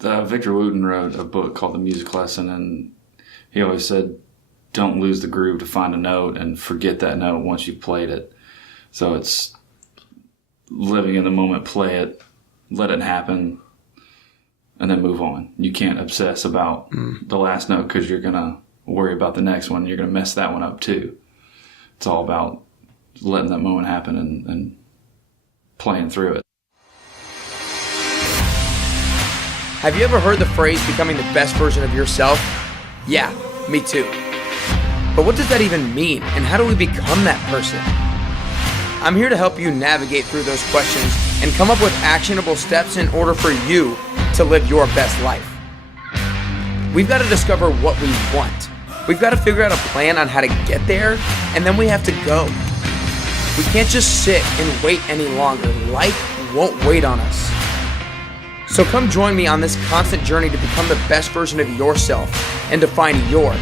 Victor Wooten wrote a book called The Music Lesson, and he always said, don't lose the groove to find a note and forget that note once you've played it. So it's living in the moment, play it, let it happen, and then move on. You can't obsess about the last note because you're going to worry about the next one. You're going to mess that one up too. It's all about letting that moment happen and playing through it. Have you ever heard the phrase becoming the best version of yourself? Yeah, me too. But what does that even mean, and how do we become that person? I'm here to help you navigate through those questions and come up with actionable steps in order for you to live your best life. We've got to discover what we want. We've got to figure out a plan on how to get there, and then we have to go. We can't just sit and wait any longer. Life won't wait on us. So come join me on this constant journey to become the best version of yourself and to find your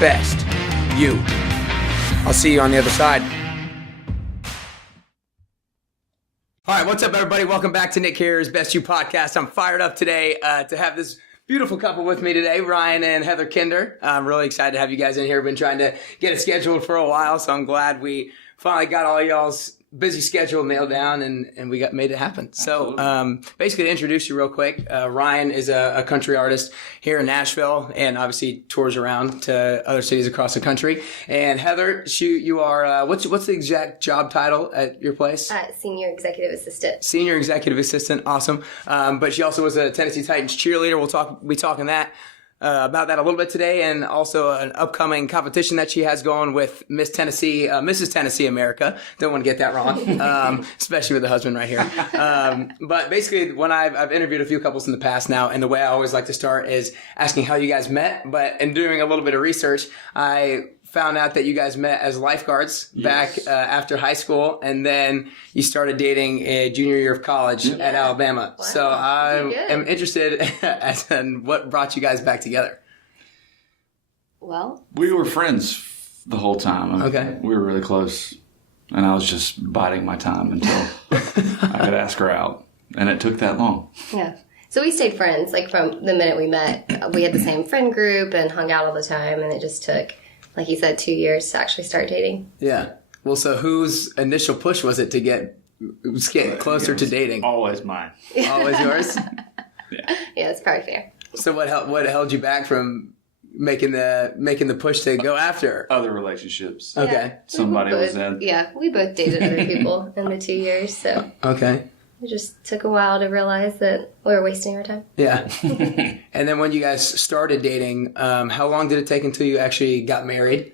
best you. I'll see you on the other side. All right, what's up, everybody? Welcome back to Nick Here's Best You podcast. I'm fired up today to have this beautiful couple with me today, Ryan and Heather Kinder. I'm really excited to have you guys in here. We've been trying to get it scheduled for a while, so I'm glad we finally got all y'all's busy schedule nailed down and we made it happen. Absolutely. So basically to introduce you real quick, Ryan is a country artist here in Nashville and obviously tours around to other cities across the country. And Heather, you are, what's the exact job title at your place? Senior Executive Assistant. Senior Executive Assistant, awesome. But she also was a Tennessee Titans cheerleader. We'll be talking about that a little bit today, and also an upcoming competition that she has going with Mrs. Tennessee America. Don't want to get that wrong, especially with the husband right here. But basically, when I've interviewed a few couples in the past now, and the way I always like to start is asking how you guys met. But in doing a little bit of research, I found out that you guys met as lifeguards back after high school, and then you started dating a junior year of college at Alabama. Wow. So I am interested as in what brought you guys back together. Well, We were friends the whole time. Okay. We were really close, and I was just biding my time until I could ask her out, and it took that long. yeah. So we stayed friends, like from the minute we met. We had the same friend group and hung out all the time, and it just took, like you said, 2 years to actually start dating. Yeah. Well, so whose initial push was it to get closer to dating? Always mine. Always yours? Yeah. Yeah, it's probably fair. So what held you back from making the push to go after her? Other relationships. Okay. Yeah, Somebody was in. Yeah, we both dated other people in the 2 years, so Okay. it just took a while to realize that we were wasting our time. Yeah. And then when you guys started dating, how long did it take until you actually got married?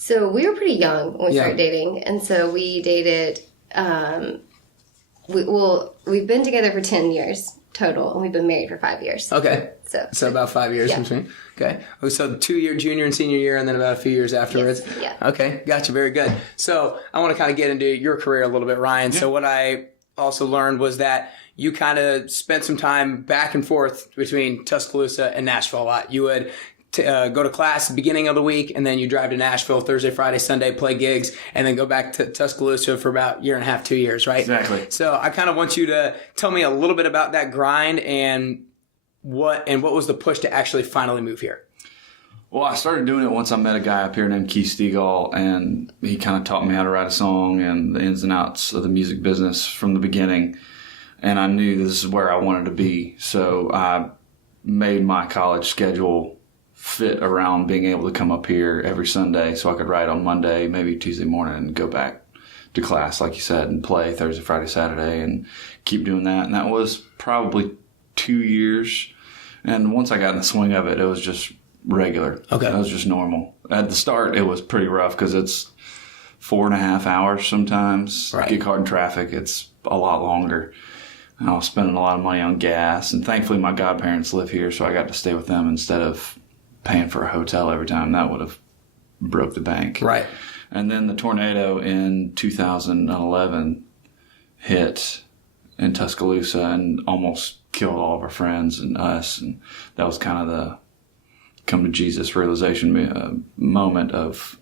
So we were pretty young when we Yeah. started dating, and so we dated. We've been together for 10 years total, and we've been married for 5 years. Okay. So about 5 years Yeah. in between. Okay. So 2-year junior and senior year, and then about a few years afterwards. Yes, yeah. Okay. Gotcha. Very good. So I want to kind of get into your career a little bit, Ryan. So what I also learned was that you kind of spent some time back and forth between Tuscaloosa and Nashville a lot. You would go to class beginning of the week, and then you drive to Nashville Thursday, Friday, Sunday, play gigs, and then go back to Tuscaloosa for about 1.5 to 2 years, right? Exactly. So I kind of want you to tell me a little bit about that grind and what was the push to actually finally move here? Well, I started doing it once I met a guy up here named Keith Stegall, and he kind of taught me how to write a song and the ins and outs of the music business from the beginning. And I knew this is where I wanted to be. So I made my college schedule fit around being able to come up here every Sunday so I could write on Monday, maybe Tuesday morning, and go back to class, like you said, and play Thursday, Friday, Saturday, and keep doing that. And that was probably 2 years. And once I got in the swing of it, it was just regular. Okay. It was just normal. At the start, it was pretty rough because it's 4.5 hours sometimes. Right. Get caught in traffic, it's a lot longer. And I was spending a lot of money on gas. And thankfully, my godparents live here, so I got to stay with them instead of paying for a hotel every time. That would have broke the bank. Right. And then the tornado in 2011 hit in Tuscaloosa and almost killed all of our friends and us. And that was kind of the come to Jesus realization moment of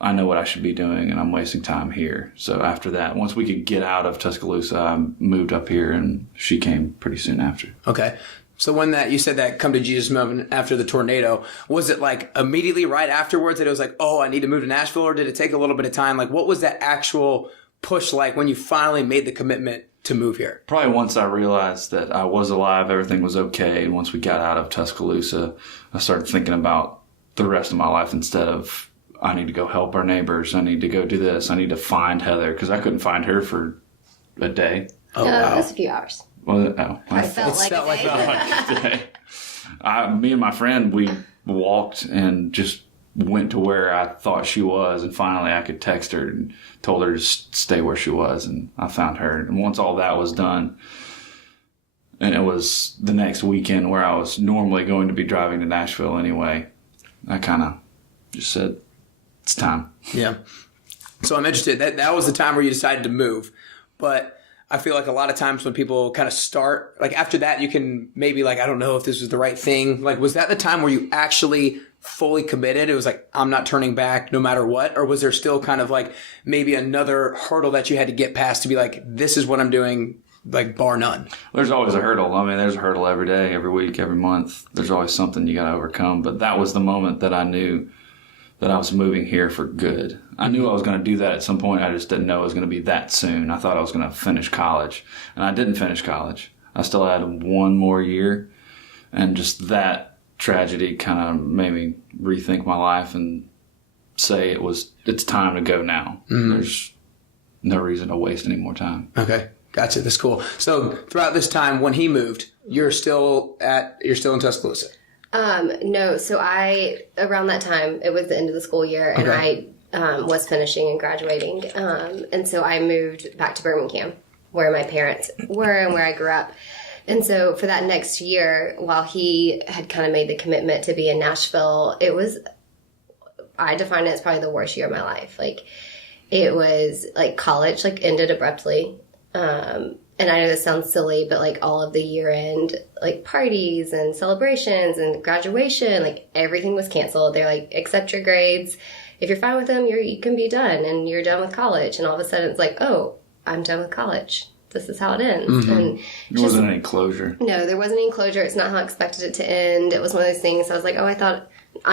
I know what I should be doing and I'm wasting time here. So after that, once we could get out of Tuscaloosa, I moved up here and she came pretty soon after. Okay. So when you said that come to Jesus moment after the tornado, was it like immediately right afterwards that it was like, oh, I need to move to Nashville, or did it take a little bit of time? Like, what was that actual push like when you finally made the commitment to move here? Probably once I realized that I was alive, everything was okay. And once we got out of Tuscaloosa, I started thinking about the rest of my life instead of, I need to go help our neighbors. I need to go do this. I need to find Heather, because I couldn't find her for a day. Oh, wow. It was a few hours. Well, no. I felt like A day. Me and my friend, we walked and just went to where I thought she was, and finally I could text her and told her to stay where she was, and I found her. And once all that was done, and it was the next weekend where I was normally going to be driving to Nashville anyway, I kind of just said, it's time. Yeah. So I'm interested. That was the time where you decided to move. But I feel like a lot of times when people kind of start, like after that, you can maybe like, I don't know if this was the right thing. Like, was that the time where you actually fully committed? It was like, I'm not turning back no matter what? Or was there still kind of like maybe another hurdle that you had to get past to be like, this is what I'm doing, like bar none? There's always a hurdle. I mean, there's a hurdle every day, every week, every month. There's always something you got to overcome. But that was the moment that I knew that I was moving here for good. I knew I was going to do that at some point. I just didn't know it was going to be that soon. I thought I was going to finish college, and I didn't finish college. I still had one more year, and just that tragedy kind of made me rethink my life and say it's time to go now. Mm-hmm. There's no reason to waste any more time. Okay. Gotcha. That's cool. So throughout this time when he moved, you're still in Tuscaloosa? No. So around that time, it was the end of the school year, and I was finishing and graduating. And so I moved back to Birmingham, where my parents were and where I grew up. And so for that next year, while he had kind of made the commitment to be in Nashville, I define it as probably the worst year of my life. Like, it was like college, like, ended abruptly. And I know this sounds silly, but like all of the year-end like parties and celebrations and graduation, like everything was canceled. They're like, accept your grades. If you're fine with them, you can be done, and you're done with college. And all of a sudden, it's like, oh, I'm done with college. This is how it ends. Mm-hmm. And there wasn't any closure. No, there wasn't any closure. It's not how I expected it to end. It was one of those things. I was like, I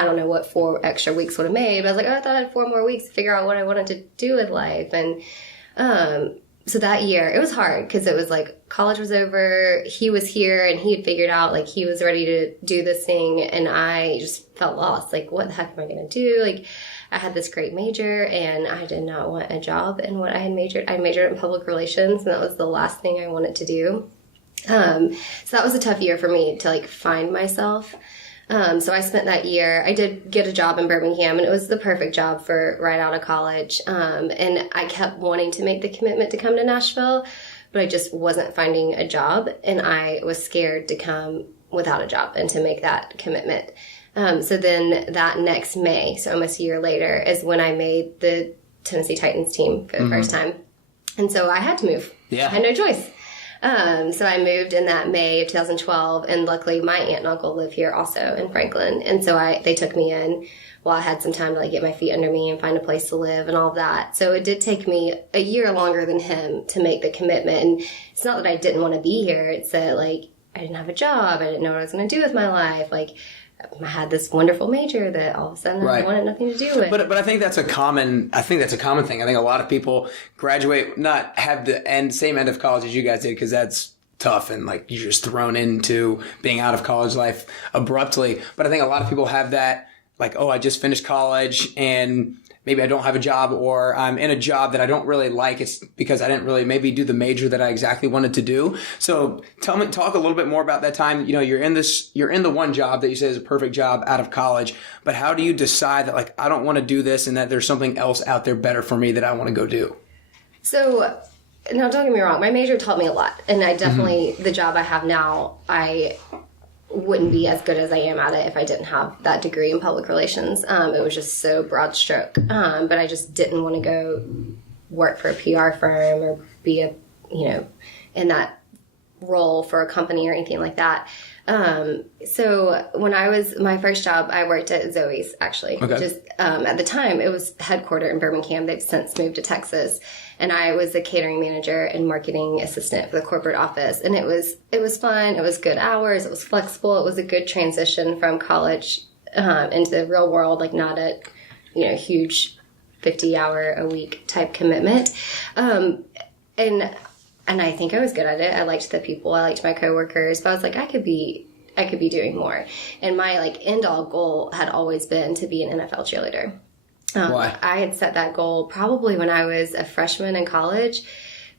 don't know what 4 extra weeks would have made, but I was like, I thought I had 4 more weeks to figure out what I wanted to do with life. And so that year, it was hard because it was like college was over, he was here, and he had figured out like he was ready to do this thing, and I just felt lost. Like, what the heck am I going to do? Like, I had this great major, and I did not want a job in what I had majored. I majored in public relations, and that was the last thing I wanted to do. So that was a tough year for me to like find myself. So I spent that year, I did get a job in Birmingham, and it was the perfect job for right out of college. And I kept wanting to make the commitment to come to Nashville, but I just wasn't finding a job, and I was scared to come without a job and to make that commitment. So then that next May, so almost a year later, is when I made the Tennessee Titans team for the first time. And so I had to move. Yeah. I had no choice. So I moved in that May of 2012, and luckily my aunt and uncle live here also in Franklin. And so they took me in while I had some time to like get my feet under me and find a place to live and all of that. So it did take me a year longer than him to make the commitment. And it's not that I didn't want to be here. It's that like I didn't have a job. I didn't know what I was going to do with my life. Like, I had this wonderful major that all of a sudden I wanted nothing to do with. But I think that's a common thing. I think a lot of people graduate, not have the same end of college as you guys did, because that's tough, and like you're just thrown into being out of college life abruptly. But I think a lot of people have that, like, oh, I just finished college and maybe I don't have a job, or I'm in a job that I don't really like. It's because I didn't really maybe do the major that I exactly wanted to do. So talk a little bit more about that time. You know, you're in the one job that you say is a perfect job out of college, but how do you decide that like, I don't want to do this and that there's something else out there better for me that I want to go do? So, now don't get me wrong, my major taught me a lot, and I definitely, the job I have now, I wouldn't be as good as I am at it if I didn't have that degree in public relations. It was just so broad stroke. But I just didn't want to go work for a PR firm or be in that role for a company or anything like that. So when I was, my first job, I worked at Zoe's, actually. Okay. Just, at the time, it was headquartered in Birmingham. They've since moved to Texas. And I was a catering manager and marketing assistant for the corporate office. And it was fun. It was good hours. It was flexible. It was a good transition from college, into the real world, like not a, huge 50-hour-a-week type commitment. And I think I was good at it. I liked the people. I liked my coworkers. But I was like, I could be doing more. And my end all goal had always been to be an NFL cheerleader. Why? I had set that goal probably when I was a freshman in college,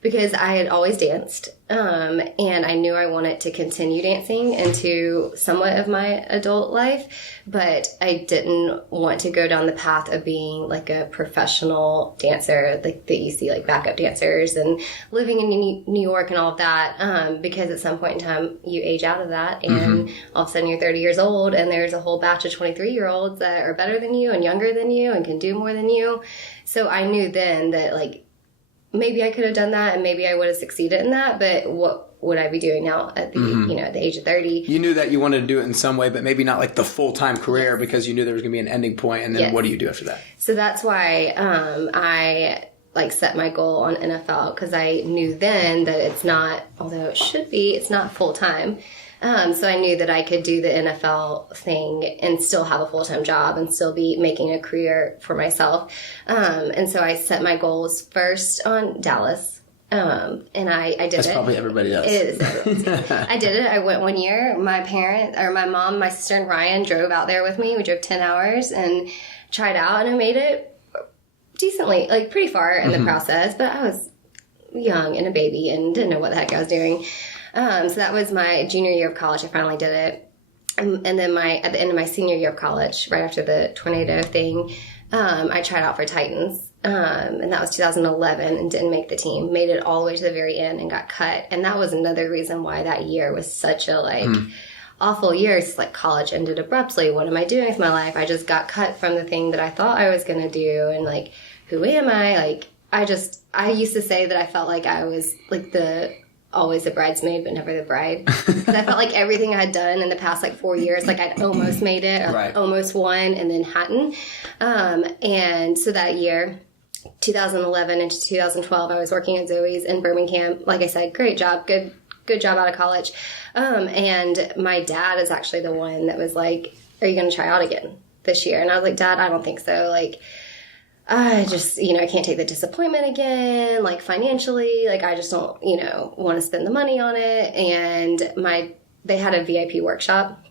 because I had always danced, and I knew I wanted to continue dancing into somewhat of my adult life, but I didn't want to go down the path of being like a professional dancer, like that you see like backup dancers and living in New York and all of that, because at some point in time you age out of that, and all of a sudden you're 30 years old and there's a whole batch of 23-year-olds that are better than you and younger than you and can do more than you. So I knew then that maybe I could have done that and maybe I would have succeeded in that, but what would I be doing now at the, at the age of 30? You knew that you wanted to do it in some way, but maybe not like the full-time career, because you knew there was going to be an ending point, and then what do you do after that? So that's why I set my goal on NFL, because I knew then that it's not, although it should be, it's not full-time. So I knew that I could do the NFL thing and still have a full-time job and still be making a career for myself. And so I set my goals first on Dallas. And I did it. That's probably everybody else. It is everybody. I did it. I went one year. My mom, my sister, and Ryan drove out there with me. We drove 10 hours and tried out, and I made it decently, pretty far in the process, but I was young and a baby and didn't know what the heck I was doing. So that was my junior year of college. I finally did it. And then at the end of my senior year of college, right after the tornado thing, I tried out for Titans. And that was 2011, and didn't make the team. Made it all the way to the very end and got cut. And that was another reason why that year was such a awful year. It's college ended abruptly. What am I doing with my life? I just got cut from the thing that I thought I was going to do. And who am I? I used to say that I felt like I was always the bridesmaid, but never the bride. Because I felt like everything I had done in the past 4 years, I'd almost made it, or almost won, and then hadn't. And so that year, 2011 into 2012, I was working at Zoe's in Birmingham. Like I said, great job, good job out of college. And my dad is actually the one that was like, "Are you going to try out again this year?" And I was like, "Dad, I don't think so. I just, I can't take the disappointment again, financially, I just don't, want to spend the money on it." And they had a VIP workshop,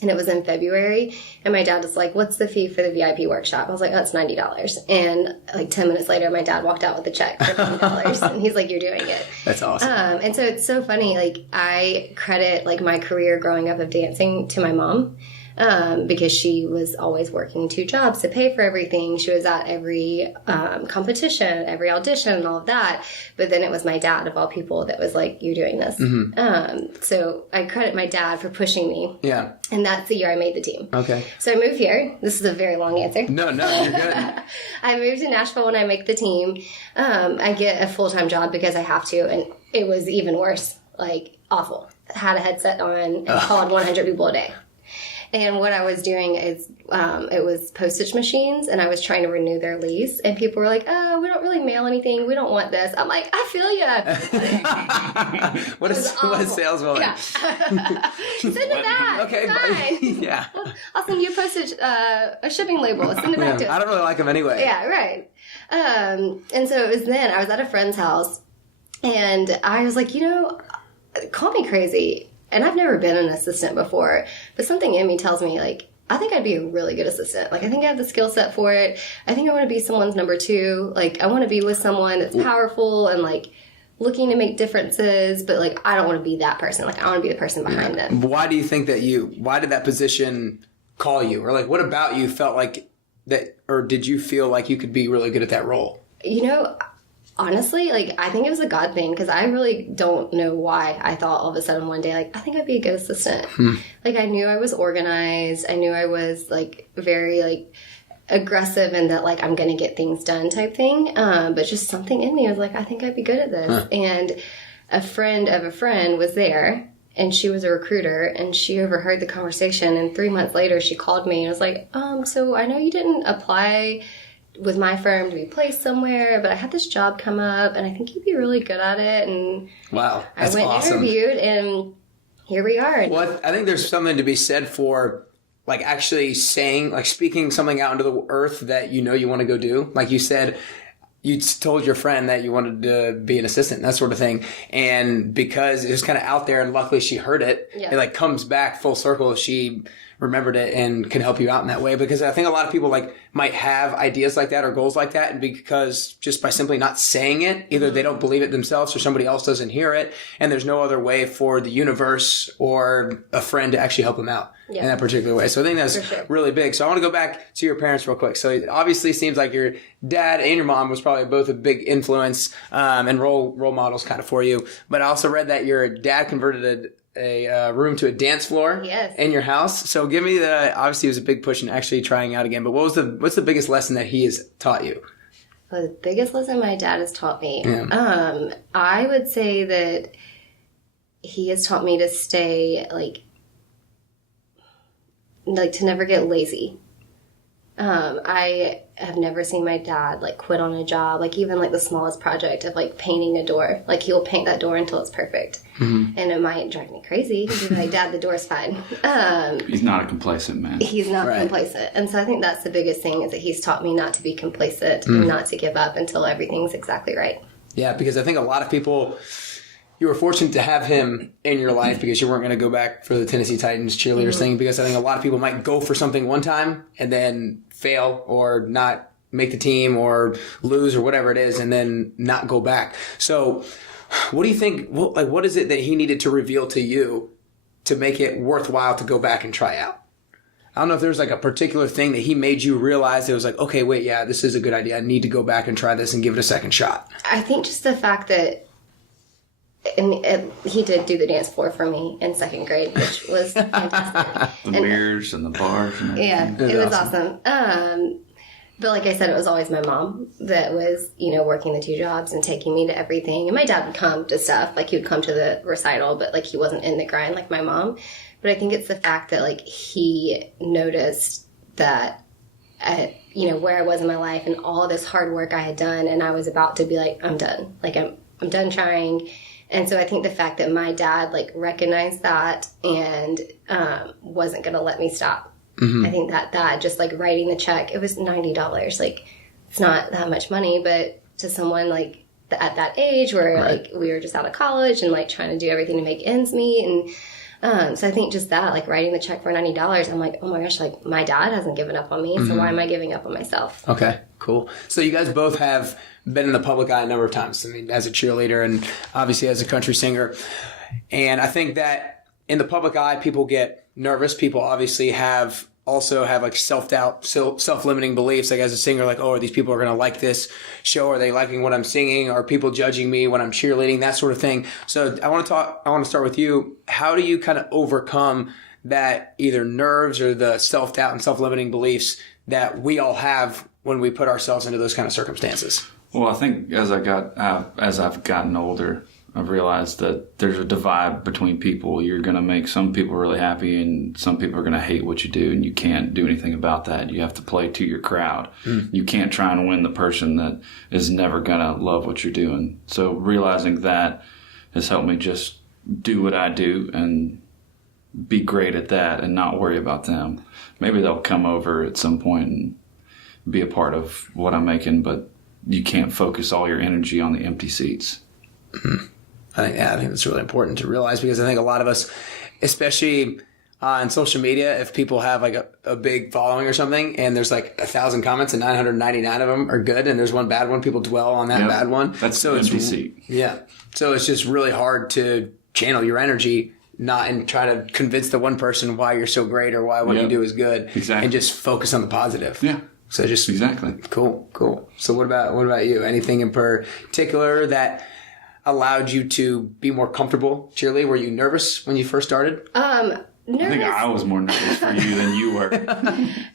and it was in February, and my dad was like, "What's the fee for the VIP workshop?" I was like, "That's $90. And 10 minutes later, my dad walked out with a check for $90, and he's like, "You're doing it." That's awesome. And so it's so funny, I credit, my career growing up of dancing to my mom. Because she was always working 2 jobs to pay for everything. She was at every competition, every audition, and all of that. But then it was my dad, of all people, that was like, "You're doing this." So I credit my dad for pushing me. Yeah. And that's the year I made the team. Okay. So I moved here. This is a very long answer. No, you're good. I moved to Nashville when I make the team. I get a full-time job because I have to, and it was even worse. Awful. Had a headset on and called 100 people a day. And what I was doing is, it was postage machines, and I was trying to renew their lease. And people were like, "Oh, we don't really mail anything. We don't want this." I'm like, "I feel ya." What is sales like? Yeah. Send it back. Okay. Fine. Yeah. I'll send you a postage, a shipping label. Send it back to us. I don't really like them anyway. Yeah, right. And so it was then, I was at a friend's house, and I was like, call me crazy. And I've never been an assistant before, but something in me tells me, I think I'd be a really good assistant. I think I have the skill set for it. I think I want to be someone's number 2. I want to be with someone that's powerful and, looking to make differences, but, I don't want to be that person. I want to be the person behind them. Why do you think why did that position call you? Or, what about you felt like that, or did you feel like you could be really good at that role? Honestly, I think it was a God thing, because I really don't know why I thought all of a sudden one day, I think I'd be a good assistant. I knew I was organized. I knew I was, very, aggressive in that, I'm going to get things done type thing. But just something in me was I think I'd be good at this. And a friend of a friend was there, and she was a recruiter, and she overheard the conversation, and 3 months later she called me and was like, so I know you didn't apply with my firm to be placed somewhere, but I had this job come up and I think you'd be really good at it. And wow, that's I went awesome. and interviewed, and here we are. Well, I think there's something to be said for like actually saying, like speaking something out into the earth that you know you want to go do. Like you said, you told your friend that you wanted to be an assistant, that sort of thing. And because it was kind of out there and luckily she heard it, it like comes back full circle. She remembered it and can help you out in that way. Because I think a lot of people like might have ideas like that or goals like that. And because just by simply not saying it, either they don't believe it themselves or somebody else doesn't hear it. And there's no other way for the universe or a friend to actually help them out in that particular way. So I think that's really big. So I want to go back to your parents real quick. So it obviously seems like your dad and your mom was probably both a big influence and role models kind of for you. But I also read that your dad converted a room to a dance floor in your house. So give me obviously it was a big push in actually trying out again, but what's the biggest lesson that he has taught you? Well, the biggest lesson my dad has taught me, I would say that he has taught me to stay like to never get lazy. I have never seen my dad like quit on a job, like even like the smallest project of like painting a door. Like he'll paint that door until it's perfect. And it might drive me crazy. He'd be like, Dad, the door's fine. He's not a complacent man. He's not complacent. And so I think that's the biggest thing, is that he's taught me not to be complacent and not to give up until everything's exactly right. Yeah, because I think a lot of people, you were fortunate to have him in your life because you weren't going to go back for the Tennessee Titans cheerleaders thing, because I think a lot of people might go for something one time and then fail or not make the team or lose or whatever it is and then not go back. So what do you think, what is it that he needed to reveal to you to make it worthwhile to go back and try out? I don't know if there's like a particular thing that he made you realize it was like, okay, wait, yeah, this is a good idea. I need to go back and try this and give it a second shot. I think just the fact that he did do the dance floor for me in second grade, which was fantastic. The mirrors and the bars and everything. Yeah, it was awesome. But like I said, it was always my mom that was, working the two jobs and taking me to everything. And my dad would come to stuff, like he would come to the recital, but like he wasn't in the grind like my mom. But I think it's the fact that like he noticed that, where I was in my life and all this hard work I had done, and I was about to be like, I'm done. Like I'm done trying. And so I think the fact that my dad like recognized that and wasn't going to let me stop. I think that just like writing the check, it was $90. Like it's not that much money, but to someone like at that age where like we were just out of college and like trying to do everything to make ends meet. And so I think just that, like writing the check for $90, I'm like, oh my gosh, like my dad hasn't given up on me. So why am I giving up on myself? Okay, cool. So you guys both have been in the public eye a number of times. I mean, as a cheerleader and obviously as a country singer. And I think that in the public eye, people get nervous. People obviously have like self-doubt, self-limiting beliefs. Like as a singer, like, oh, are these people are going to like this show? Are they liking what I'm singing? Are people judging me when I'm cheerleading? That sort of thing. So I want to start with you. How do you kind of overcome that either nerves or the self-doubt and self-limiting beliefs that we all have when we put ourselves into those kind of circumstances? Well, I think as I've gotten older, I've realized that there's a divide between people. You're going to make some people really happy and some people are going to hate what you do, and you can't do anything about that. You have to play to your crowd. You can't try and win the person that is never going to love what you're doing. So realizing that has helped me just do what I do and be great at that and not worry about them. Maybe they'll come over at some point and be a part of what I'm making, but you can't focus all your energy on the empty seats. I think that's really important to realize, because I think a lot of us, especially on social media, if people have like a big following or something and there's like 1,000 comments and 999 of them are good and there's one bad one, people dwell on that bad one. That's so empty seat. Yeah. So it's just really hard to channel your energy and try to convince the one person why you're so great or why what you do is good. Exactly. And just focus on the positive. Yeah. So just exactly. Cool. So what about you? Anything in particular that allowed you to be more comfortable cheerleading? Were you nervous when you first started? Nervous. I think I was more nervous for you than you were.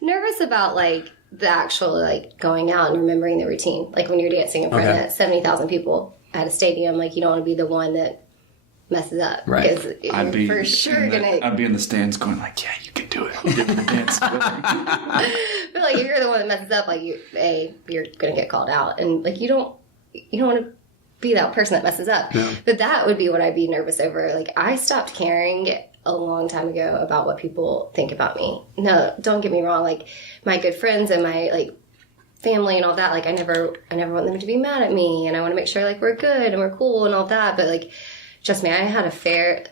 Nervous about like the actual like going out and remembering the routine. Like when you're dancing in front of 70,000 people at a stadium, like you don't want to be the one that messes up. Right. Because you're for sure I'd be in the stands going like, yeah, you can do it. Give me the dance with me. But like, if you're the one that messes up, like you're gonna get called out, and like you don't want to be that person that messes up. No. But that would be what I'd be nervous over. Like, I stopped caring a long time ago about what people think about me. No, don't get me wrong. Like, my good friends and my like family and all that, like I never want them to be mad at me, and I want to make sure like we're good and we're cool and all that. But like, trust me, I had a fair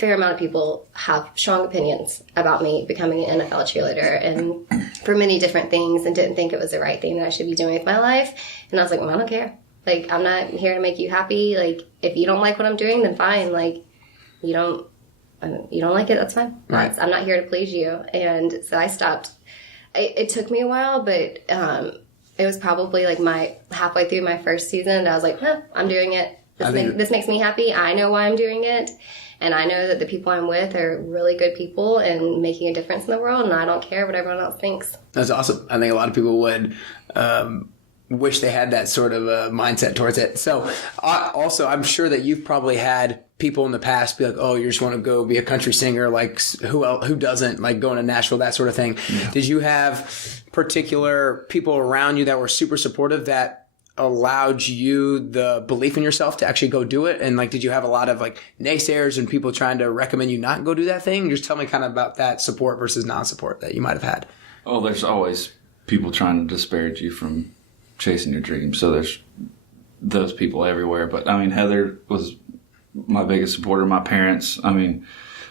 amount of people have strong opinions about me becoming an NFL cheerleader, and for many different things, and didn't think it was the right thing that I should be doing with my life. And I was like, well, I don't care. Like, I'm not here to make you happy. Like, if you don't like what I'm doing, then fine. Like, you don't like it, that's fine. Right. I'm not here to please you. And so I stopped. It took me a while, but it was probably like my halfway through my first season that I was like, I'm doing it. This makes me happy. I know why I'm doing it. And I know that the people I'm with are really good people and making a difference in the world. And I don't care what everyone else thinks. That's awesome. I think a lot of people would wish they had that sort of mindset towards it. So also, I'm sure that you've probably had people in the past be like, oh, you just want to go be a country singer. Like, who doesn't, like going to Nashville, that sort of thing. Yeah. Did you have particular people around you that were super supportive that allowed you the belief in yourself to actually go do it? And like, did you have a lot of like naysayers and people trying to recommend you not go do that thing? Just tell me kind of about that support versus non-support that you might have had. Oh, there's always people trying to disparage you from chasing your dreams. So there's those people everywhere. But I mean, Heather was my biggest supporter. My parents, I mean,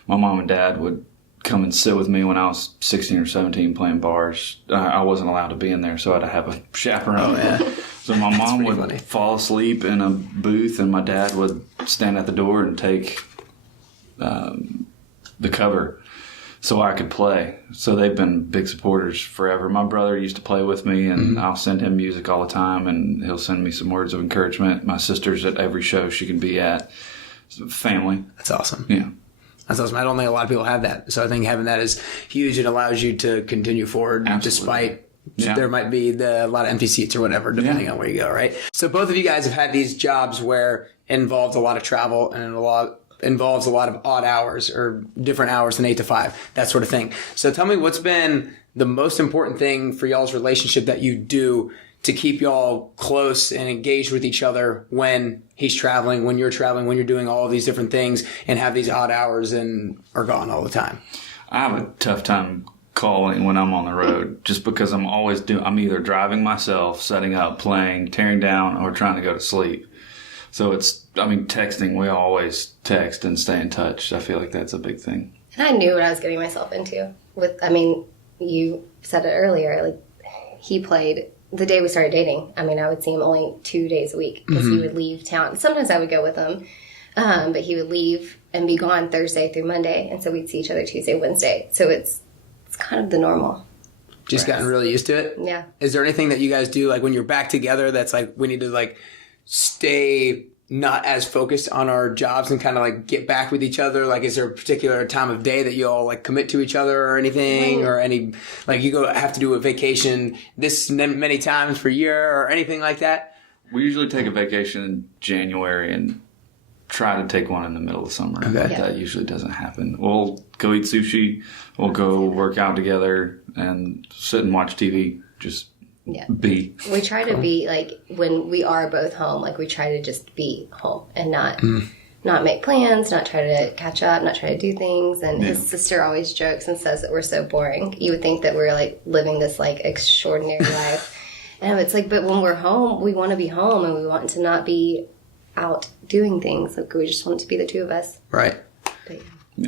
my mom and dad would come and sit with me when I was 16 or 17 playing bars. I wasn't allowed to be in there, so I had to have a chaperone. Oh, yeah. So my mom would fall asleep in a booth, and my dad would stand at the door and take the cover so I could play. So they've been big supporters forever. My brother used to play with me, and I'll send him music all the time, and he'll send me some words of encouragement. My sister's at every show she can be at. Family. That's awesome. Yeah. That's awesome. I don't think a lot of people have that. So I think having that is huge. It allows you to continue forward. Absolutely. Despite there might be a lot of empty seats or whatever, depending on where you go, right? So both of you guys have had these jobs where it involves a lot of travel and involves a lot of odd hours or different hours than 8 to 5, that sort of thing. So tell me, what's been the most important thing for y'all's relationship that you do to keep y'all close and engaged with each other when he's traveling, when you're traveling, when you're doing all of these different things and have these odd hours and are gone all the time? I have a tough time calling when I'm on the road just because I'm either driving myself, setting up, playing, tearing down, or trying to go to sleep. So texting, we always text and stay in touch. I feel like that's a big thing. And I knew what I was getting myself into. You said it earlier, like, he played the day we started dating. I would see him only 2 days a week because he would leave town. Sometimes I would go with him, but he would leave and be gone Thursday through Monday, and so we'd see each other Tuesday, Wednesday. So it's kind of the normal. Just gotten really used to it? Yeah. Is there anything that you guys do, like when you're back together, that's like we need to like stay not as focused on our jobs and kind of like get back with each other? Like, is there a particular time of day that you all like commit to each other or anything, or any, like you have to do a vacation this many times per year or anything like that? We usually take a vacation in January and try to take one in the middle of summer. Okay. Yeah. That usually doesn't happen. We'll go eat sushi. We'll go work out together and sit and watch TV. Just be. We try to be like, when we are both home, like we try to just be home and not make plans, not try to catch up, not try to do things. And his sister always jokes and says that we're so boring. You would think that we're like living this like extraordinary life. And it's like, but when we're home, we want to be home and we want to not be out doing things. Like, we just want it to be the two of us. Right. But,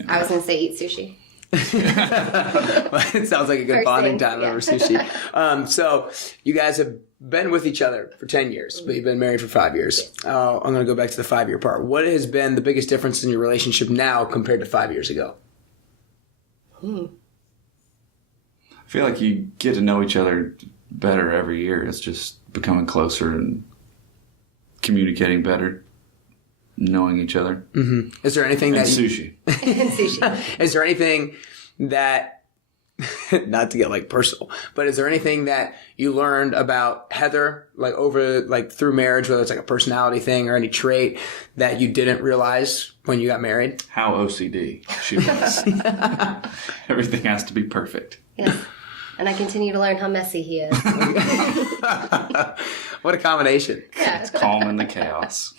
I was going to say eat sushi. It sounds like a good First bonding thing, time over sushi. So you guys have been with each other for 10 years, but you've been married for 5 years. Yes. I'm going to go back to the 5-year part. What has been the biggest difference in your relationship now compared to 5 years ago? I feel like you get to know each other better every year. It's just becoming closer and communicating better, knowing each other. Mm-hmm. Is there anything sushi. And sushi. Is there anything that not to get like personal, but is there anything that you learned about Heather, like over, like through marriage, whether it's like a personality thing or any trait that you didn't realize when you got married? How OCD she was. Everything has to be perfect. Yeah. And I continue to learn how messy he is. What a combination. Yeah. It's calm in the chaos.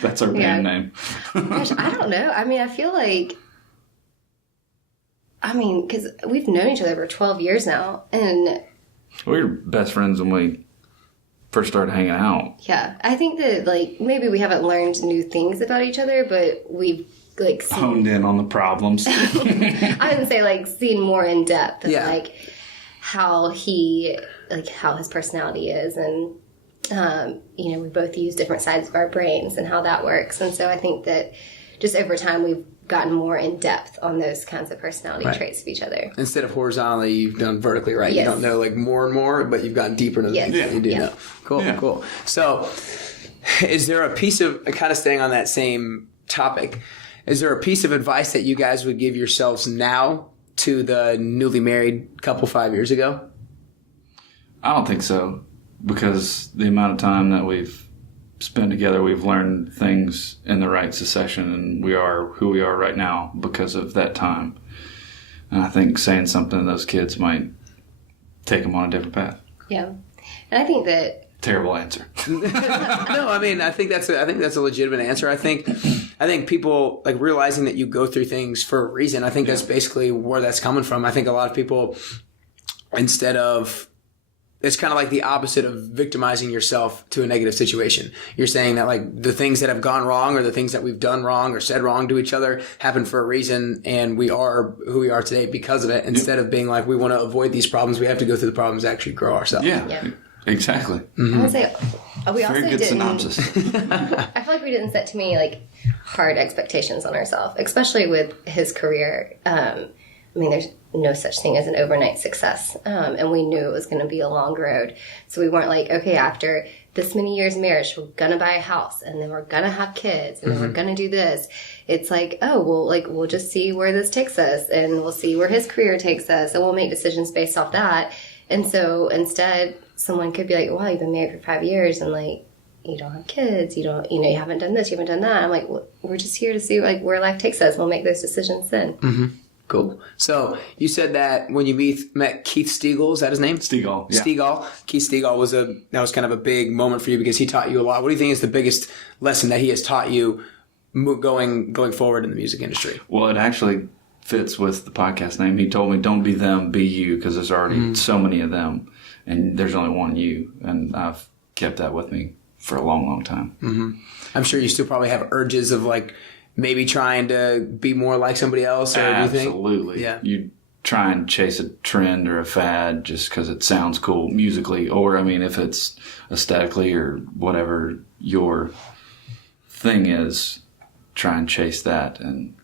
That's our band name. Gosh, I don't know. I mean, I feel like, because we've known each other for 12 years now. And We were best friends when we first started hanging out. yeah, I think that, like, maybe we haven't learned new things about each other, but we've, like, Honed in on the problems. I didn't say, like, seen more in depth of, Yeah. like, how his personality is. And, we both use different sides of our brains and how that works. And so I think that just over time we've gotten more in depth on those kinds of personality traits of each other. Instead of horizontally, you've done vertically, right? Yes. You don't know like more and more, but you've gotten deeper into the Yes. things that you do Yeah. know. Cool, Yeah. cool. So is there a piece of, kind of staying on that same topic, is there a piece of advice that you guys would give yourselves now to the newly married couple 5 years ago? I don't think so, because the amount of time that we've spent together, we've learned things in the right succession, and we are who we are right now because of that time. And I think saying something to those kids might take them on a different path. Yeah. And I think that Terrible answer. No, I mean, I think that's a legitimate answer. I think people like realizing that you go through things for a reason. I think that's basically where that's coming from. I think a lot of people, instead of, it's kind of like the opposite of victimizing yourself to a negative situation. You're saying that like the things that have gone wrong or the things that we've done wrong or said wrong to each other happen for a reason, and we are who we are today because of it. Instead of being like, we want to avoid these problems, we have to go through the problems to actually grow ourselves. Yeah, exactly. I would say we also Very good didn't. synopsis. I feel like we didn't set too many like hard expectations on ourselves, especially with his career. There's no such thing as an overnight success, and we knew it was going to be a long road. So we weren't like, okay, after this many years of marriage, we're gonna buy a house, and then we're gonna have kids, and then we're gonna do this. It's like, oh, well, like we'll just see where this takes us, and we'll see where his career takes us, and we'll make decisions based off that. And so instead, someone could be like, wow, you've been married for 5 years, and like, you don't have kids, you haven't done this, you haven't done that. I'm like, well, we're just here to see like where life takes us. We'll make those decisions then. Mm-hmm. Cool. So you said that when you met Keith Stegall, is that his name? Stegall. Yeah. Stegall. Keith Stegall was kind of a big moment for you because he taught you a lot. What do you think is the biggest lesson that he has taught you going forward in the music industry? Well, it actually fits with the podcast name. He told me, don't be them, be you, because there's already so many of them, and there's only one you. And I've kept that with me for a long, long time. Mm-hmm. I'm sure you still probably have urges of like maybe trying to be more like somebody else, or do you think? Absolutely. Yeah. You try and chase a trend or a fad just because it sounds cool musically, or if it's aesthetically or whatever your thing is, try and chase that. And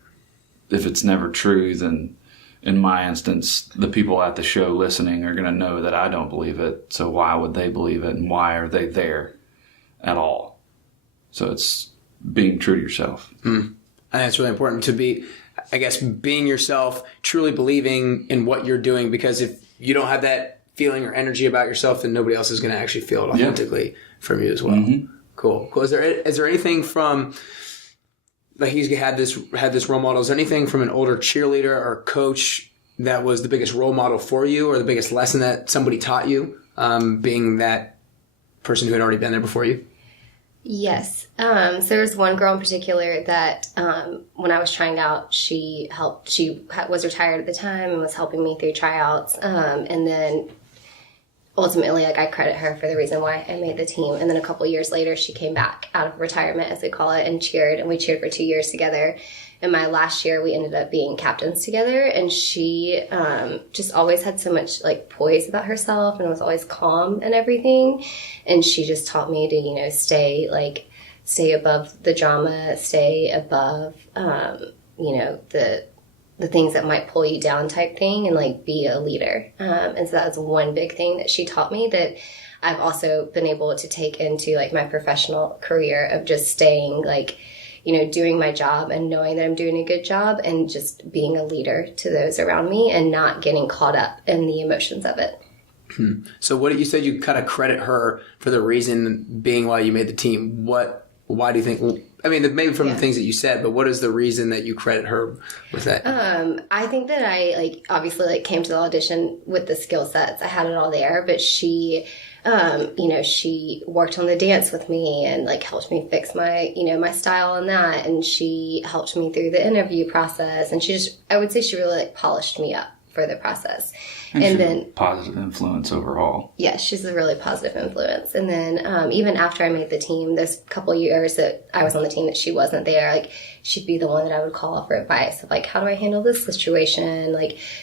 if it's never true, then in my instance, the people at the show listening are going to know that I don't believe it. So why would they believe it, and why are they there at all? So it's being true to yourself. And that's really important to be, I guess, being yourself, truly believing in what you're doing, because if you don't have that feeling or energy about yourself, then nobody else is going to actually feel it authentically from you as well. Mm-hmm. Cool. Is there anything from, like, he's had this role model, is there anything from an older cheerleader or coach that was the biggest role model for you, or the biggest lesson that somebody taught you, being that person who had already been there before you? Yes. So there's one girl in particular that when I was trying out, she was retired at the time and was helping me through tryouts. And then ultimately, like, I credit her for the reason why I made the team. And then a couple years later, she came back out of retirement, as they call it, and cheered. And we cheered for 2 years together. And my last year, we ended up being captains together. And she just always had so much, like, poise about herself and was always calm and everything. And she just taught me to, stay above the drama, stay above, the things that might pull you down type thing, and, like, be a leader. And so that's one big thing that she taught me that I've also been able to take into, like, my professional career of just staying, like, doing my job and knowing that I'm doing a good job and just being a leader to those around me and not getting caught up in the emotions of it. So what you said, you kind of credit her for the reason being why you made the team. Why do you think? I mean, maybe from the things that you said, but what is the reason that you credit her with that? I think that I obviously came to the audition with the skill sets. I had it all there, but she, she worked on the dance with me and helped me fix my, my style on that. And she helped me through the interview process. And I would say she really polished me up for the process. And then positive influence overall. Yeah, she's a really positive influence. And then even after I made the team, those couple years that I was on the team that she wasn't there, she'd be the one that I would call for advice of how do I handle this situation?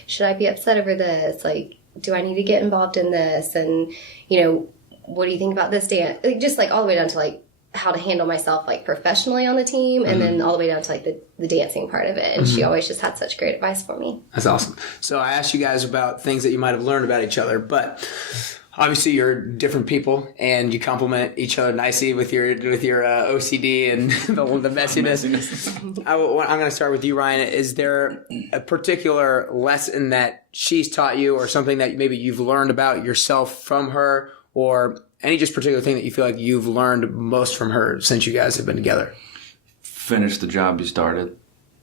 Should I be upset over this? Do I need to get involved in this? And, what do you think about this dance? Just all the way down to how to handle myself professionally on the team, and then all the way down to the dancing part of it. And she always just had such great advice for me. That's awesome. So I asked you guys about things that you might have learned about each other, but obviously you're different people and you complement each other nicely with your OCD and the messiness. I'm going to start with you, Ryan. Is there a particular lesson that she's taught you, or something that maybe you've learned about yourself from her, or any just particular thing that you feel like you've learned most from her since you guys have been together? Finish the job you started.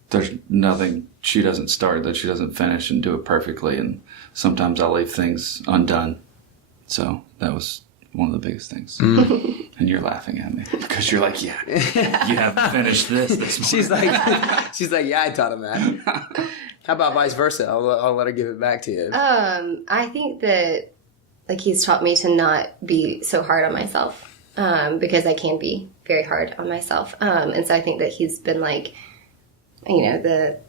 There's nothing she doesn't start that she doesn't finish and do it perfectly. And sometimes I'll leave things undone. So that was one of the biggest things. And you're laughing at me because you're like, yeah, you haven't finished this morning. She's like, yeah, I taught him that. How about vice versa? I'll let her give it back to you. I think that he's taught me to not be so hard on myself, because I can be very hard on myself. And so I think that he's been Heather,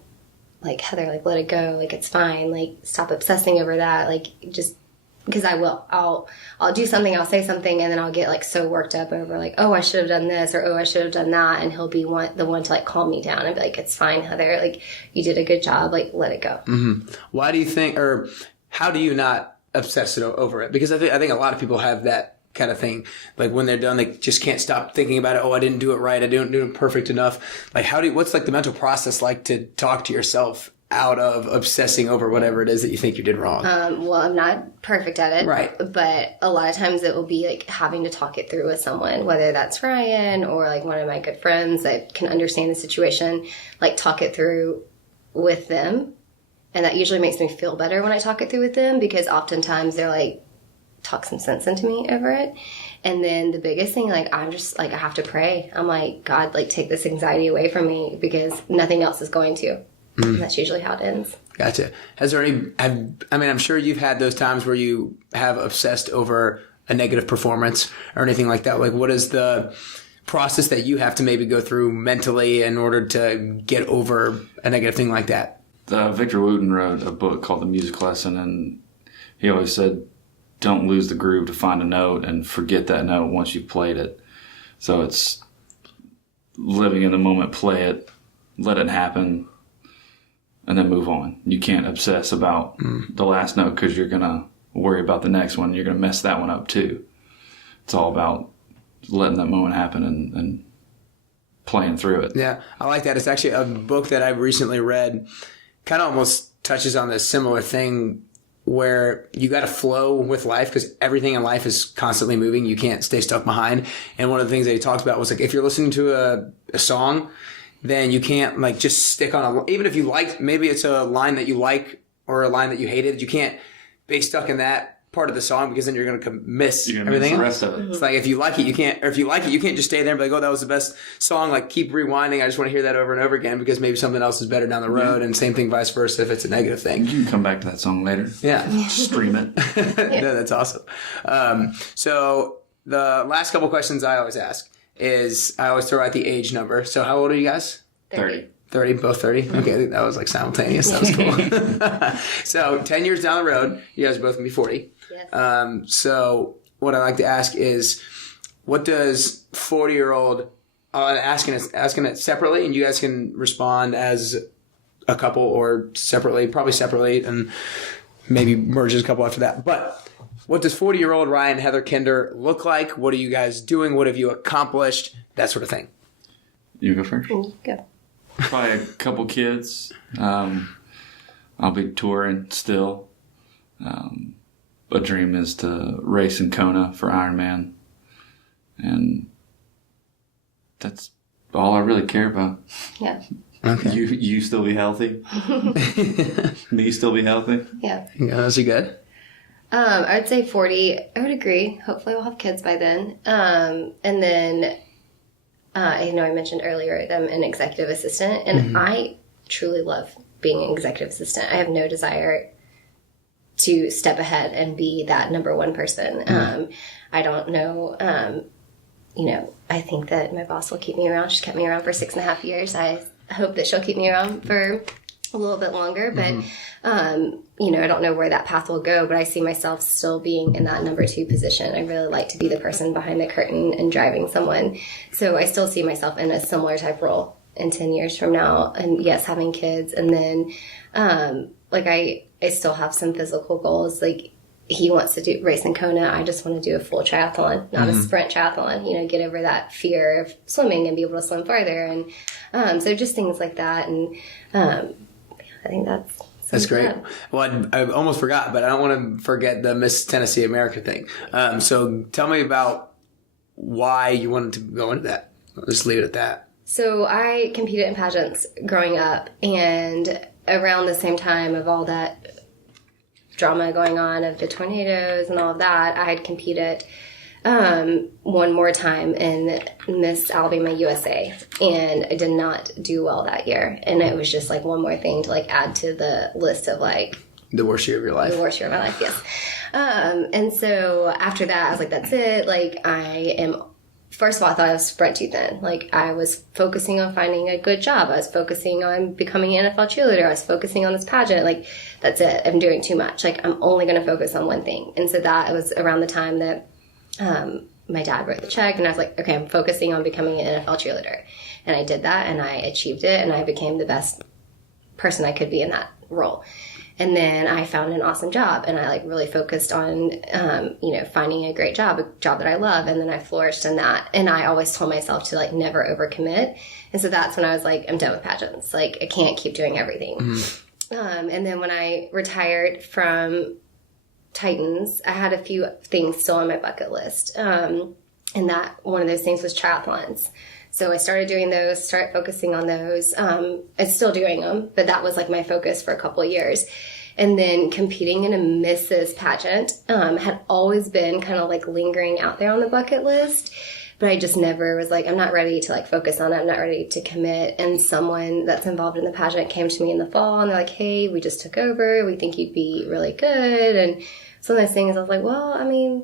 let it go. It's fine. Stop obsessing over that. Just because I'll do something, I'll say something, and then I'll get so worked up over oh, I should have done this, or oh, I should have done that. And he'll be the one to calm me down and be it's fine, Heather. You did a good job. Let it go. Mm-hmm. Why do you think, or how do you not obsess over it? Because I think a lot of people have that kind of thing. When they're done, they just can't stop thinking about it. Oh, I didn't do it right. I didn't do it perfect enough. What's the mental process to talk to yourself out of obsessing over whatever it is that you think you did wrong? Well, I'm not perfect at it. Right. But a lot of times it will be having to talk it through with someone, whether that's Ryan or one of my good friends that can understand the situation, talk it through with them. And that usually makes me feel better when I talk it through with them, because oftentimes they're talk some sense into me over it. And then the biggest thing, I'm just I have to pray. I'm God, take this anxiety away from me, because nothing else is going to. And that's usually how it ends. Gotcha. Has there I'm sure you've had those times where you have obsessed over a negative performance or anything like that. What is the process that you have to maybe go through mentally in order to get over a negative thing like that? Victor Wooten wrote a book called The Music Lesson, and he always said, don't lose the groove to find a note and forget that note once you've played it. So it's living in the moment, play it, let it happen, and then move on. You can't obsess about the last note, because you're going to worry about the next one. You're going to mess that one up too. It's all about letting that moment happen and playing through it. Yeah, I like that. It's actually a book that I recently read, kind of almost touches on this similar thing, where you got to flow with life, because everything in life is constantly moving. You can't stay stuck behind. And one of the things that he talks about was if you're listening to a song, then you can't just stick on even if you like, maybe it's a line that you like or a line that you hated, you can't be stuck in that part of the song, because then you're going to miss everything. The rest of it. It's if you like it, you can't, or if you like it, you can't just stay there and be oh, that was the best song. Keep rewinding. I just want to hear that over and over again, because maybe something else is better down the road. And same thing, vice versa, if it's a negative thing. You can come back to that song later. Yeah. Stream it. Yeah, that's awesome. So the last couple questions I always ask is, I always throw out the age number. So how old are you guys? 30. 30, both 30? Okay, I think that was simultaneous. That was cool. So 10 years down the road, you guys are both going to be 40. Yes. So what I like to ask is, what does 40-year-old, asking it separately, and you guys can respond as a couple or separately, probably separately, and maybe merge as a couple after that. But what does 40-year-old Ryan Heather Kinder look like? What are you guys doing? What have you accomplished? That sort of thing. You go first? Go. Probably a couple kids. I'll be touring still. A dream is to race in Kona for Ironman. And that's all I really care about. Yeah. Okay. You still be healthy? Me still be healthy? Yeah. Those are good. I would say 40. I would agree. Hopefully we'll have kids by then. And then, I know I mentioned earlier that I'm an executive assistant, and I truly love being an executive assistant. I have no desire to step ahead and be that number one person. I don't know, I think that my boss will keep me around. She's kept me around for 6.5 years. I hope that she'll keep me around for a little bit longer, but, I don't know where that path will go, but I see myself still being in that number 2 position. I really like to be the person behind the curtain and driving someone. So I still see myself in a similar type role in 10 years from now. And yes, having kids. And then, I still have some physical goals. Like, he wants to race in Kona. I just want to do a full triathlon, not a sprint triathlon, get over that fear of swimming and be able to swim farther. And, so just things like that. And, I think that's great. good. Well, I almost forgot, but I don't want to forget the Miss Tennessee America thing. So tell me about why you wanted to go into that. I'll just leave it at that. So I competed in pageants growing up, and around the same time of all that drama going on of the tornadoes and all of that, I had competed one more time in Miss Alabama USA, and I did not do well that year. And it was just like one more thing to add to the list of the worst year of your life. The worst year of my life, yes. And so after that, I was like, that's it. First of all, I thought I was spread too thin. I was focusing on finding a good job. I was focusing on becoming an NFL cheerleader. I was focusing on this pageant. That's it. I'm doing too much. I'm only going to focus on one thing. And so that was around the time that my dad wrote the check, and I was like, okay, I'm focusing on becoming an NFL cheerleader. And I did that, and I achieved it, and I became the best person I could be in that role. And then I found an awesome job, and I really focused on, finding a great job, a job that I love. And then I flourished in that. And I always told myself to never overcommit. And so that's when I was like, I'm done with pageants. I can't keep doing everything. And then when I retired from Titans, I had a few things still on my bucket list. And that one of those things was triathlons. So I started doing those, started focusing on those. I'm still doing them, but that was my focus for a couple of years. And then competing in a Mrs. pageant had always been kind of lingering out there on the bucket list. But I just never was I'm not ready to focus on it. I'm not ready to commit. And someone that's involved in the pageant came to me in the fall, and they're like, hey, we just took over. We think you'd be really good. And some of those things I was like, well, I mean,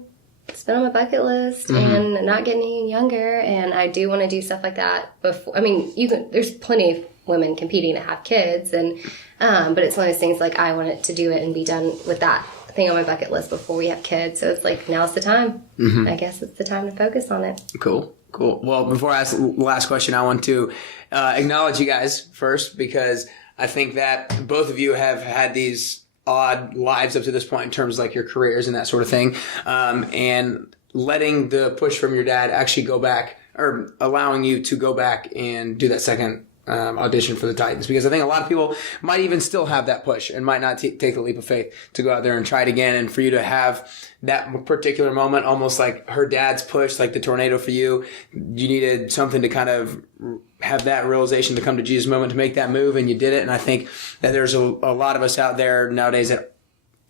it's been on my bucket list, and I'm not getting any younger, and I do want to do stuff like that before. I mean, there's plenty of women competing that have kids, and but it's one of those things I wanted to do it and be done with that thing on my bucket list before we have kids. So it's now's the time. I guess it's the time to focus on it. Cool. Well, before I ask the last question, I want to acknowledge you guys first, because I think that both of you have had these odd lives up to this point in terms of your careers and that sort of thing. And letting the push from your dad actually go back, or allowing you to go back and do that second audition for the Titans, because I think a lot of people might even still have that push and might not take the leap of faith to go out there and try it again. And for you to have that particular moment, almost like her dad's push, like the tornado for you, you needed something to kind of have that realization to come to Jesus moment to make that move, and you did it. And I think that there's a lot of us out there nowadays that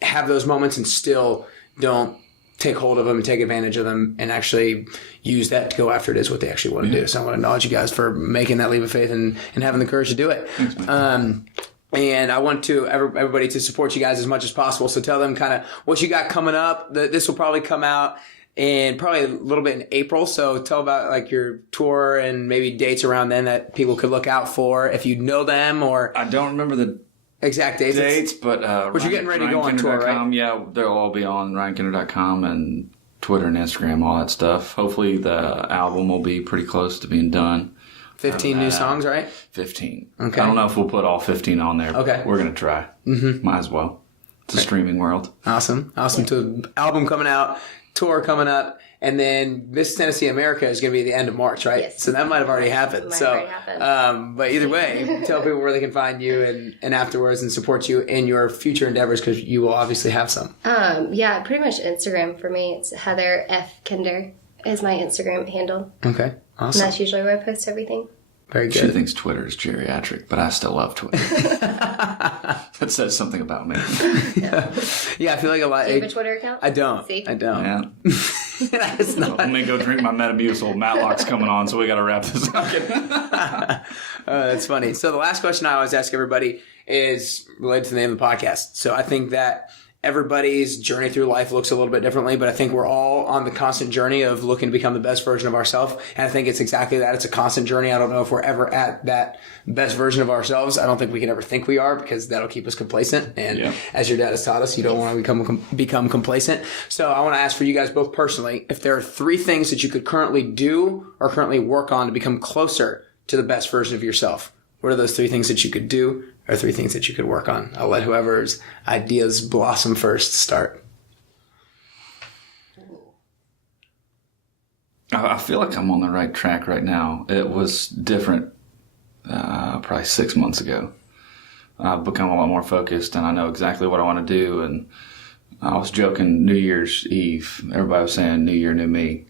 have those moments and still don't take hold of them and take advantage of them and actually use that to go after it is what they actually want to do. So I want to acknowledge you guys for making that leap of faith and having the courage to do it. And I want to everybody to support you guys as much as possible. So tell them kind of what you got coming up. This will probably come out in probably a little bit in April. So tell about your tour and maybe dates around then that people could look out for if you know them. Or I don't remember the exact dates, but you're getting ready to go on tour, right? Yeah, they'll all be on RyanKinder.com and Twitter and Instagram, all that stuff. Hopefully the album will be pretty close to being done. 15 new songs, right? 15. Okay. I don't know if we'll put all 15 on there. Okay. We're going to try. Might as well. the streaming world. Awesome. So album coming out, tour coming up, and then Miss Tennessee America is going to be the end of March, right? Yes. So that might have already happened. But either way, tell people where they can find you and afterwards and support you in your future endeavors, because you will obviously have some. Yeah, pretty much Instagram for me. It's Heather F. Kinder is my Instagram handle. Okay. Awesome. And that's usually where I post everything. Very good. She thinks Twitter is geriatric, but I still love Twitter. That says something about me. Yeah, I feel like a lot. Do you have a Twitter account? I don't. See? I don't. Yeah. It's not. Let me go drink my Metamucil. Matlock's coming on, so we got to wrap this up. That's funny. So the last question I always ask everybody is related to the name of the podcast. So I think that everybody's journey through life looks a little bit differently, but I think we're all on the constant journey of looking to become the best version of ourselves. And I think it's exactly that. It's a constant journey. I don't know if we're ever at that best version of ourselves. I don't think we can ever think we are, because that'll keep us complacent. And as your dad has taught us, you don't want to become complacent. So I want to ask for you guys both personally, if there are 3 things that you could currently do or currently work on to become closer to the best version of yourself, what are those 3 things that you could do or 3 things that you could work on? I'll let whoever's ideas blossom first start. I feel like I'm on the right track right now. It was different probably 6 months ago. I've become a lot more focused, and I know exactly what I want to do. And I was joking, New Year's Eve, everybody was saying, New Year, new me.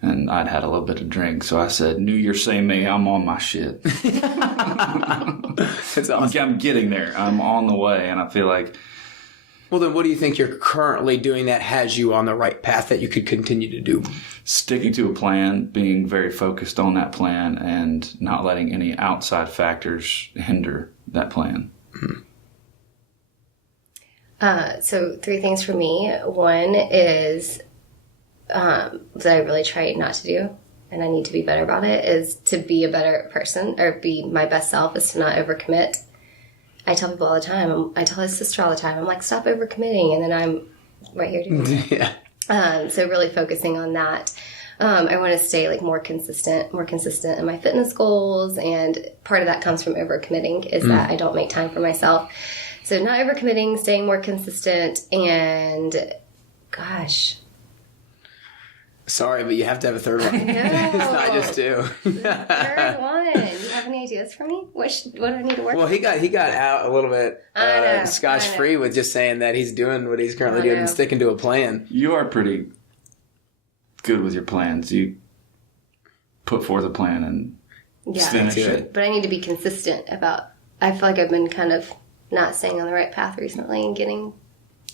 And I'd had a little bit of drink, so I said, New Year, same me, I'm on my shit. That's awesome. I'm getting there. I'm on the way, and I feel like... Well, then what do you think you're currently doing that has you on the right path that you could continue to do? Sticking to a plan, being very focused on that plan, and not letting any outside factors hinder that plan. So 3 things for me. One is... that I really try not to do, and I need to be better about it, is to be a better person, or be my best self, is to not overcommit. I tell people all the time, I tell his sister all the time, I'm like, stop overcommitting, and then I'm right here doing it. Yeah. So really focusing on that. I want to stay like more consistent in my fitness goals, and part of that comes from overcommitting, is that I don't make time for myself. So not overcommitting, staying more consistent, and gosh... Sorry, but you have to have a third one. No. It's not just 2. Third one. Do you have any ideas for me? What do I need to work on? Well, he got out a little bit scotch-free with just saying that he's doing what he's currently doing and sticking to a plan. You are pretty good with your plans. You put forth a plan and finish it. But I need to be consistent about... I feel like I've been kind of not staying on the right path recently and getting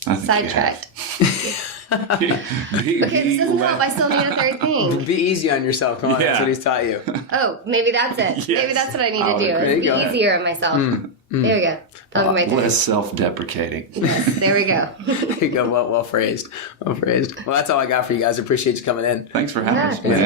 sidetracked. Because this doesn't help. I still need a 3rd thing. Be easy on yourself. Come on, that's what he's taught you. Oh, maybe that's it. Yes. Maybe that's what I need to do. Is be easier on myself. There we go. That'll be my 3rd. Less self-deprecating. Yes, there we go. There you go. Well phrased. Well, that's all I got for you guys. I appreciate you coming in. Thanks for having us. Yeah.